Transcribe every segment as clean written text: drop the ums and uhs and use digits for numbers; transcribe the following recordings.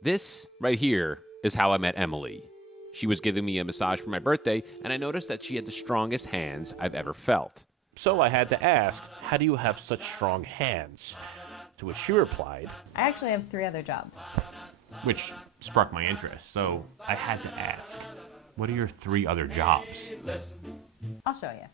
This right here is how I met Emily. She was giving me a massage for my birthday, and I noticed that she had the strongest hands I've ever felt. So I had to ask, how do you have such strong hands? To which she replied, I actually have 3 other jobs. which struck my interest. So I had to ask, what are your 3 other jobs? I'll show you.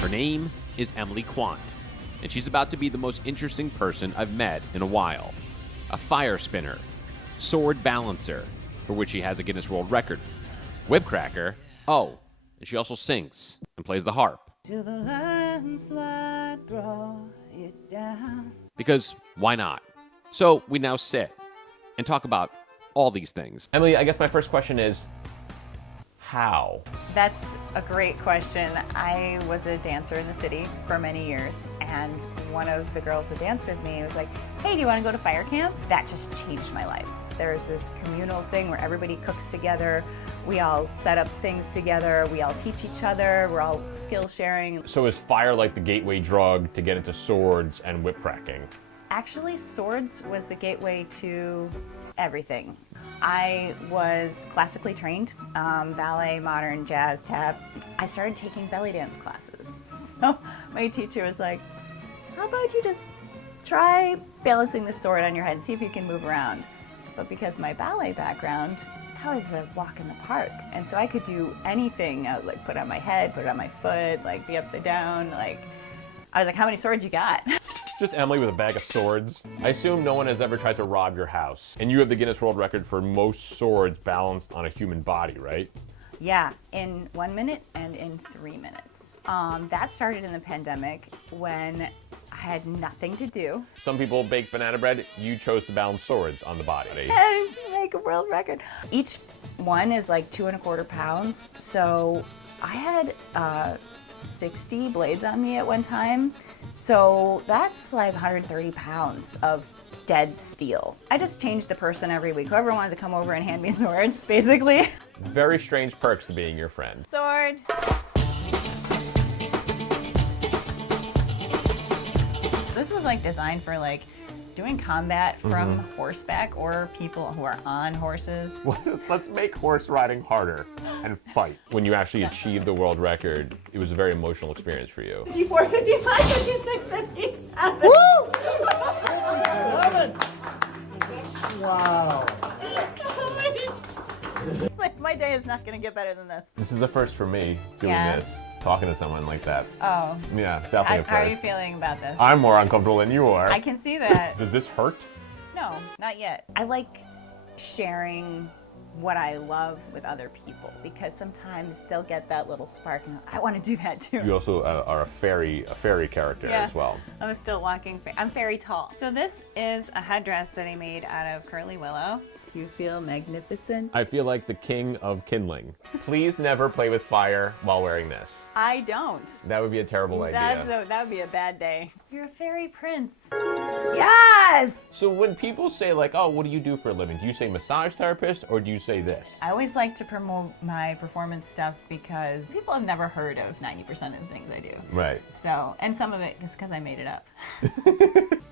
Her name is Emily Quant, and she's about to be the most interesting person I've met in a while. A fire spinner, sword balancer, for which she has a Guinness World Record, whip cracker, and she also sings and plays the harp. To the landslide, draw it down. Because why not? So we now sit and talk about all these things. Emily, I guess my first question is, how? That's a great question. I was a dancer in the city for many years, and one of the girls that danced with me was like, hey, do you want to go to fire camp? That just changed my life. There's this communal thing where everybody cooks together, we all set up things together, we all teach each other, we're all skill sharing. So is fire like the gateway drug to get into swords and whip cracking? Actually, swords was the gateway to everything. I was classically trained, ballet, modern, jazz, tap. I started taking belly dance classes. So my teacher was like, how about you just try balancing the sword on your head and see if you can move around. But because my ballet background, that was a walk in the park. And so I could do anything. I would like put it on my head, put it on my foot, like be upside down. Like, I was like, how many swords you got? Just Emily with a bag of swords. I assume no one has ever tried to rob your house. And you have the Guinness World Record for most swords balanced on a human body, right? Yeah, in 1 minute and in 3 minutes. That started in the pandemic when I had nothing to do. Some people bake banana bread. You chose to balance swords on the body. And make a world record. Each one is like 2¼ pounds. So I had 60 blades on me at one time. So that's like 130 pounds of dead steel. I just changed the person every week. Whoever wanted to come over and hand me swords, basically. Very strange perks to being your friend. Sword. This was like designed for like doing combat from horseback or people who are on horses. Let's make horse riding harder and fight. When you actually achieved the world record, it was a very emotional experience for you. 54, 55, 56, 57. Woo! 57! Wow. It's like my day is not gonna get better than this. This is a first for me, doing Yeah? this, talking to someone like that. Oh. Yeah, definitely a How are you first. feeling about this? I'm more uncomfortable than you are. I can see that. Does this hurt? No, not yet. I like sharing what I love with other people because sometimes they'll get that little spark and I want to do that too. You also are a fairy character Yeah. as well. I'm a still walking I'm very tall. So this is a headdress that I made out of curly willow. You feel magnificent? I feel like the king of kindling. Please never play with fire while wearing this. I don't. That would be a terrible idea. That would be a bad day. You're a fairy prince. Yes! So when people say like, oh, what do you do for a living? Do you say massage therapist or do you say this? I always like to promote my performance stuff because people have never heard of 90% of the things I do. Right. So, and some of it is because I made it up.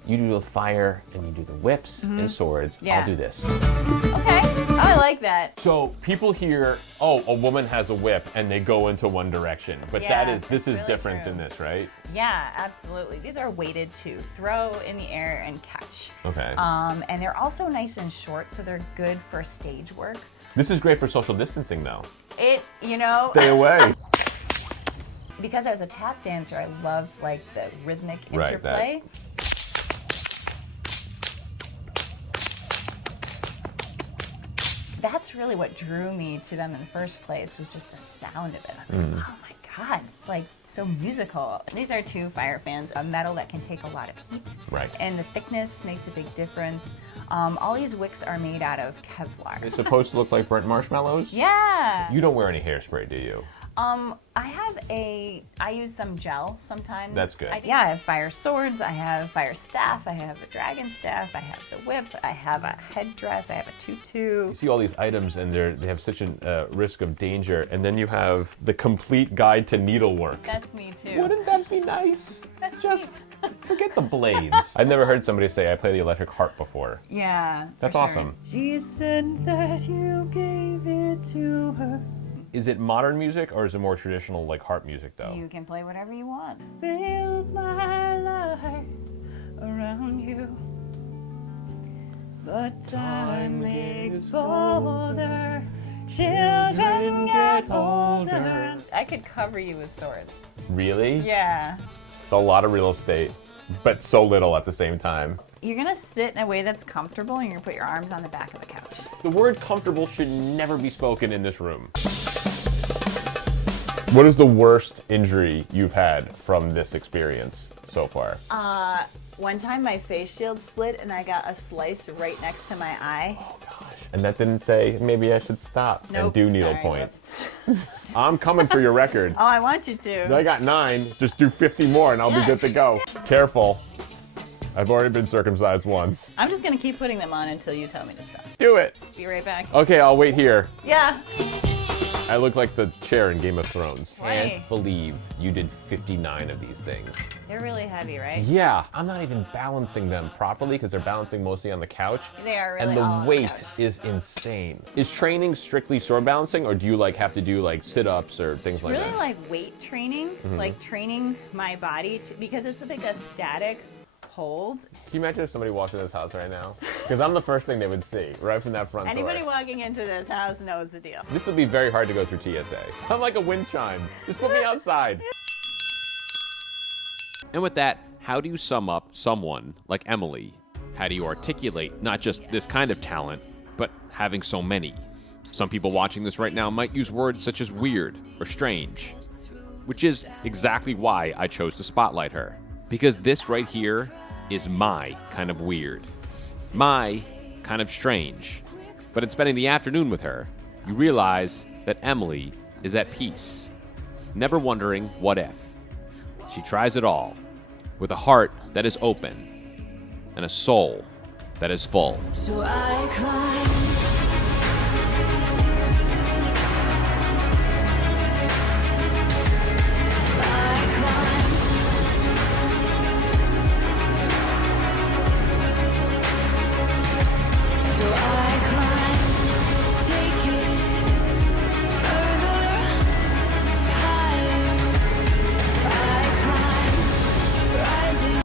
You do the fire and you do the whips and swords. Yeah. I'll do this. Okay, I like that. So people hear, oh, a woman has a whip and they go into one direction. But Yeah, this that's is really different true. than this, right? Yeah, absolutely. These are weighted to throw in the air and catch. Okay. And they're also nice and short, so they're good for stage work. This is great for social distancing though. Stay away. Because I was a tap dancer, I love like the rhythmic Right, interplay. That's really what drew me to them in the first place, was just the sound of it. I was like, oh my God, it's like so musical. These are 2 fire fans, a metal that can take a lot of heat. Right. And the thickness makes a big difference. All these wicks are made out of Kevlar. It's supposed to look like burnt marshmallows? Yeah. You don't wear any hairspray, do you? I use some gel sometimes. That's good. I have fire swords, I have fire staff, I have a dragon staff, I have the whip, I have a headdress, I have a tutu. You see all these items and they have such a risk of danger, and then you have the complete guide to needlework. That's me too. Wouldn't that be nice? Just forget the blades. I've never heard somebody say I play the electric harp before. Yeah. That's for sure. awesome. She said that you gave it to her. Is it modern music or is it more traditional like harp music though? You can play whatever you want. Build my life around you, but time makes bolder. Children get older. I could cover you with swords. Really? Yeah. It's a lot of real estate, but so little at the same time. You're gonna sit in a way that's comfortable and you're gonna put your arms on the back of the couch. The word comfortable should never be spoken in this room. What is the worst injury you've had from this experience so far? One time my face shield slid and I got a slice right next to my eye. Oh gosh. And that didn't say maybe I should stop and Nope, do needlepoint. I'm coming for your record. Oh, I want you to. I got 9. Just do 50 more and I'll be good to go. Careful. I've already been circumcised once. I'm just gonna keep putting them on until you tell me to stop. Do it. Be right back. Okay, I'll wait here. Yeah. I look like the chair in Game of Thrones. Why? Can't believe you did 59 of these things. They're really heavy, right? Yeah, I'm not even balancing them properly because they're balancing mostly on the couch. They are really And all on the the weight couch. is insane. Is training strictly sword balancing or do you like have to do like sit-ups or things like Really that? like weight training, like training my body to, because it's like a static hold. Can you imagine if somebody walked in this house right now? Because I'm the first thing they would see right from that front Anybody door. walking into this house knows the deal. This would be very hard to go through TSA. I'm like a wind chime. Just put me outside. And with that, how do you sum up someone like Emily? How do you articulate not just this kind of talent, but having so many? Some people watching this right now might use words such as weird or strange, which is exactly why I chose to spotlight her. Because this right here is my kind of weird, my kind of strange. But in spending the afternoon with her, you realize that Emily is at peace, never wondering what if. She tries it all, with a heart that is open and a soul that is full. So I climb